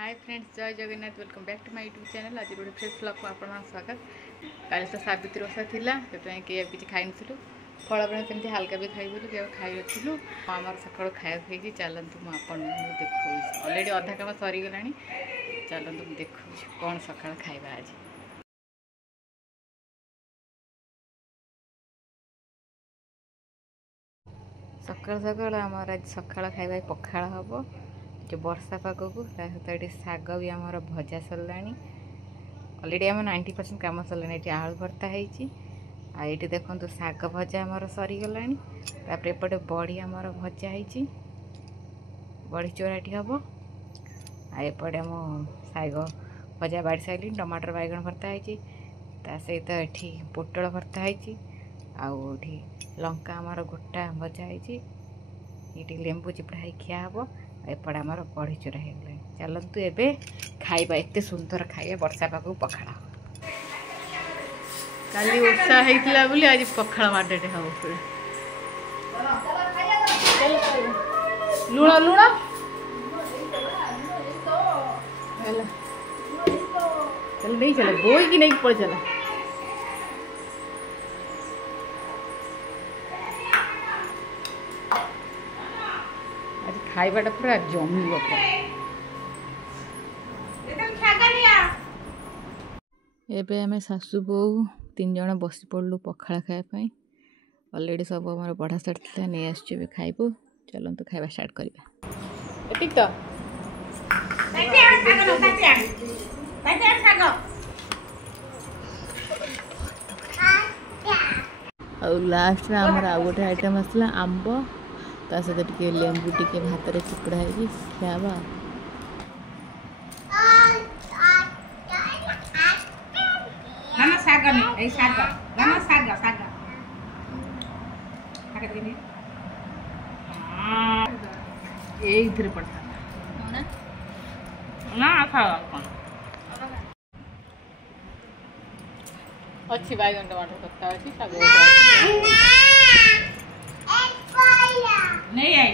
Hi friends, Jai Jagannath. Welcome back to my YouTube channel. आज गोटे fresh blog को आप स्वागत। कल तो सावित्री ओषा थिला से किसी खाई नु फल सेमती हल्का भी खाइबू कि खाई रखिलु। आम सका खाई चलतु मुझे देखा अलरेडी अधा कम सरीगला। चलतु देखा कौन सका खाइबा आज। सकाल सकाल आमर आज सका खाइबा पखाड़ हम जो वर्षा पाग को सहित शाग भी आमर भजा सरला। अलरेडी आम 90% कम सरला। ये आलू भर्ता होती देखो शाग भजा आमर सरीगला। एपटे बड़ी आमर भजा हो बड़ी चोराटी हम एपटे आम शाग भजा बाड़ी सारे टमाटर बैगण भर्ता होता सहित ये पोटल भर्ता होती लंका आमर गोटा भजा होती लेंबू चिपड़ा हो खिया हम एपटे आमर बड़ी चोरा हो। चलतु एबे खाइबा एत सुंदर खाइबा वर्षा पाग पखाड़। काली वर्षा होता बोली आज पखाड़ मार्केट हम लुण लुण चल नहीं चला बोई की नहीं पड़ चला। आज खाइबाटा पूरा जमी एबे आमे सासु बो 3 जन बसी पड़लु पखाड़ खायापाई। अलरेडी सब आम बढ़ा सारी नहीं आसु खाइबू। चलतु खाइबा स्टार्ट करवा। ठीक तो लास्ट आमर आउ गोटे आइटम आसला आंब ता सहित टिके लेंबू टिके भात रे चिपड़ा है खावा। पड़ता अच्छी बैगन टमाटर पत्ता अच्छी नहीं आई।